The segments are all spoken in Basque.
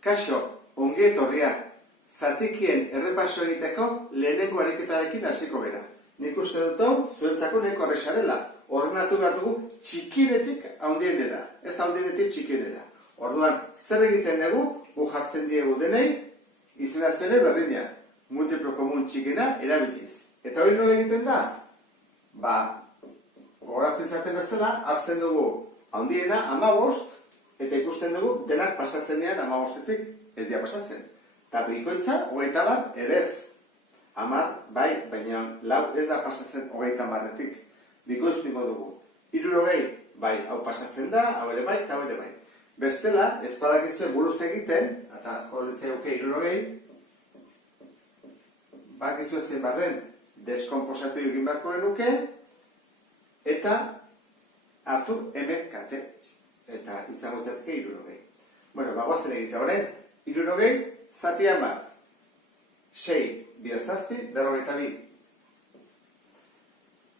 Kaixo, ongi etorria. Zatikien errepaso egiteko lehenengo ariketarekin hasiko gera. Nik uste dut hau, zuentzako nahiko erresa dela. Ordenatu behar dugu txikinetik handienera, ez handienetik txikienera. Orduan, zer egiten dugu, gu jartzen diegu denei, izenatzene berdina, multiplo komun txikena erabiliz. Eta hori nola egiten da? Gogoratzen zaten bezala, hartzen dugu handiena 15, eta ikusten dugu denak pasatzen dian 15-etik ez dira pasatzen. Eta bikoitza, 21 ere ez. 10, bai, baina 4 ez da pasatzen 21-etik. Bikoiztiko dugu. 60, bai, hau pasatzen da, hau ere bai, eta hau ere bai. Bestela, ez badakizue buruz egiten, eta horretzea 60, bakizue zen barren, deskomposatu egin beharko genuke, eta hartu MKT. Eta izango zetke 60. Bueno, bagoazen egite horren, 60, zati 10. 6, bider zazpi, 42.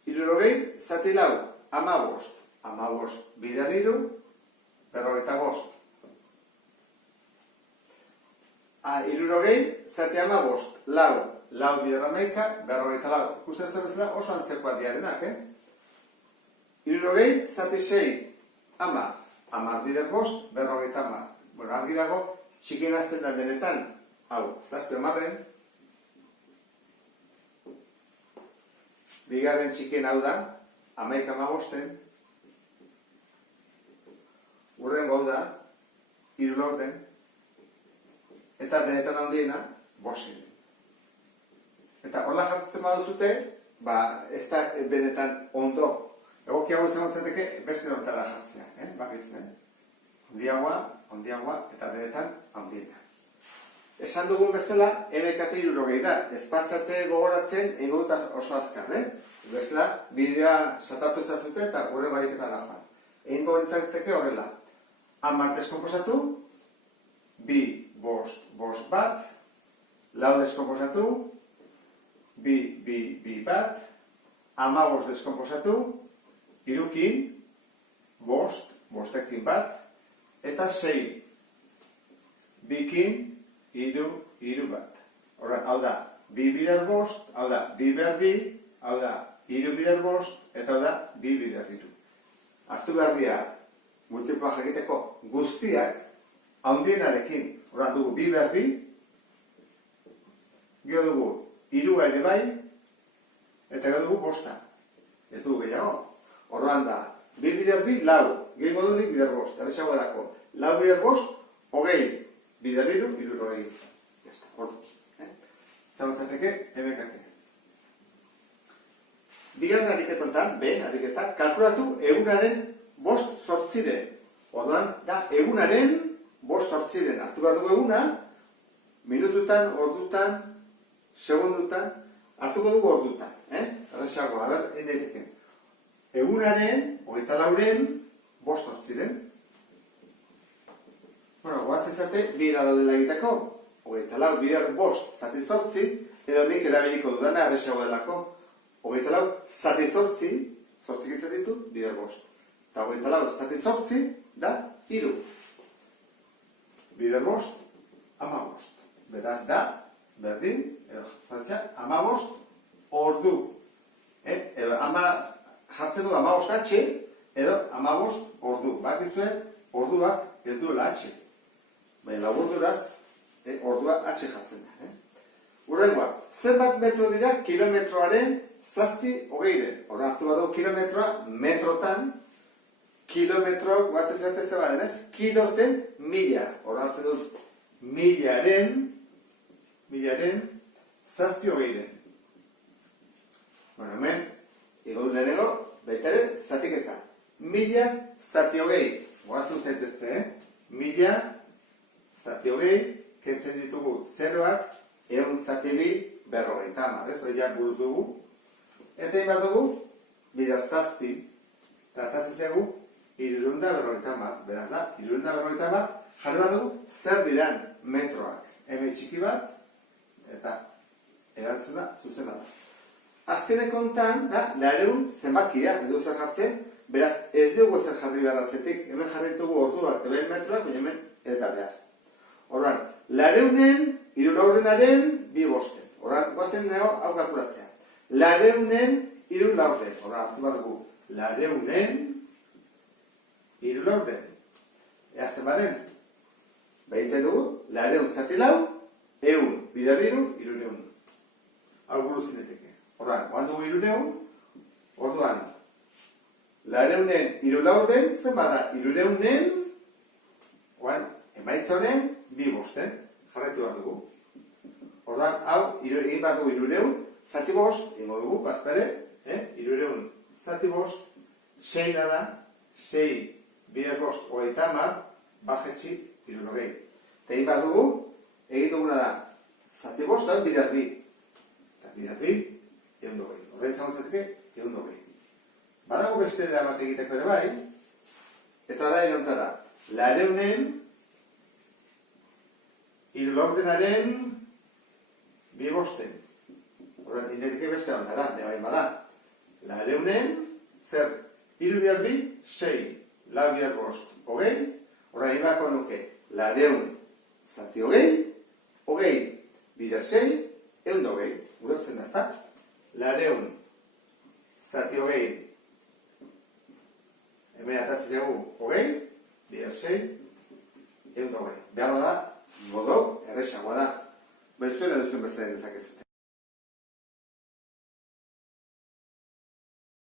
60, zati 4, 15. 15, bider 3, 45. 60, zati 15, 4, 4 bider 11, 44. Ikusten zuen bezala oso antzekoa diarenak, 60, zati 6, 10. 10 bider 5, 50. Bueno, argi dago, txiken azten da denetan, hau, zazpi 10, bigarren txiken hau da, 11 15, urrengo hau da, 60, eta denetan handiena, 5. Eta hola jartzen baduzute, ez da benetan ondo. Egokiago izango zeteke beste nontara jartzea, bakizue. Handiagoa, eta denetan handiena. Esan dugun bezala, MKT 60 da. Ez pasate gogoratzen egoita oso azkar, Bestela, bideoa satatu ezazute eta gure bariketan lajoan. Egin gogoratzateke horrela. 10 deskomposatu, 2, 5, 5, 1, 4 deskomposatu, 2, 2, 2, 1, 15 deskomposatu, 3kin, 5, 5ekin 1, eta 6, 2kin, 3, 3, 1. Horren, hau da, 2 bider 5, hau da, 2 bider 2, hau da, 3 bider 5, eta hau da, 2 bider 3. Hartu behar dira, multiploa jakiteko guztiak, handienarekin, horren dugu 2 bider 2, gero dugu, 3 ere bai, eta gero dugu 5. Ez dugu gehiago. Horren da, 2 bider 2, 4, gehiago dunik bider 5, erresago erako, 4 bider 5, 20, bider 3, 60. Jazta, hortu. Zago zateke, MKT. Bigarren ariketontan, ariketa, kalkulatu egunaren 5 zortziren. Orduan, da, egunaren 5 zortziren. Hartu bat dugu eguna, minututan, ordutan, segundutan, hartuko dugu ordutan. Erresago, egin daiteken. Egunaren, 24-en, 5 zortziren. Bueno, goaz izate, bira daudela egiteko. 24 bider 5 zati zortzi, edo nik erabiliko dudana erresago delako. 24 zati zortzi, zortzik izatitu, bider 5. Eta 24 zati zortzi, da, 3. Bider 5, 15. Beraz da, berdin, edo 15 ordu. Edo jartzen du 15 atxe, edo 15 ordu. Bakizue, orduak ez duela atxe. Baina laburduraz, ordua atxe jartzen da. Urrengoa, zenbat metro dira kilometroaren zazpi hogeiren. Horra hartu badu kilometroa metrotan, kilometroak guatzen zen baden ez, kilo zen mila. Horra hartzen dut milaren zazpi hogeiren. Bueno, hemen, igodun lehenengo, baita ere, zatiketa. 1000 zati hogei. Gogatzen zaitezte, 1000 zati hogei, kentzen ditugu zeroak, 100 zati bi, 50. Ez hori buruz dugu. Eta egin bat dugu, bider zazpi, eta tazizegu, 350. Beraz da, 350, jarri bat dugu, zer diran metroak. Hemen txiki bat, eta erantzuna zuzena da. Azkeneko hontan, da, 900 zenbakia, ez du zer jartzen, beraz ez dugu zer jarri behar atzetik, hemen jarri ditugu orduak, eta behin metroak, baina hemen ez da behar. Orduan, lareunen, hiru laurdenaren, bi bosten. Orduan, guazen nago, hau kalkulatzea. Lareunen, hiru laurden. Orduan, hartu bat dugu. Lareunen, hiru laurden. Ea zen baren? Behiten dugu, lareun zati lau, eun, bider iruneun. Hau buru zineteke. Orduan, oan dugu iruneun, orduan, lareunen hiru laurden, zen bada, iruneunen, oan, emaitza honen, bi bosten. Jarraitu bat dugu. Orduan, hau, egin bat dugu iruneun, zati bost, ingo dugu, bazpere, iruneun zati bost, seina da, sei, bider bost, hogeita hamar, bajetxi, irunogei. Eta egin bat dugu, egin duguna da, zati bost, da, bider bi. Eta bider bi, eundogei. Horre izango zateke, eundogei. Badago beste erabat egiteko ere bai, eta da erontara, lareunen, hiru laurdenaren, bi bosten. Horren, indetike beste erontara, nebain bada. Lareunen, zer, hiru bider bi, sei, lau bider bost, hogei, horren egin bako nuke, lareun, zati hogei, bider sei, eundogei. Ulertzen da, ezta? Lareun, zati hogei, hemen atazizagu hogei, bider sei, eundogei. Behar da, modu, erresagoa da. Bezuela duzuen bezaren dezakezute.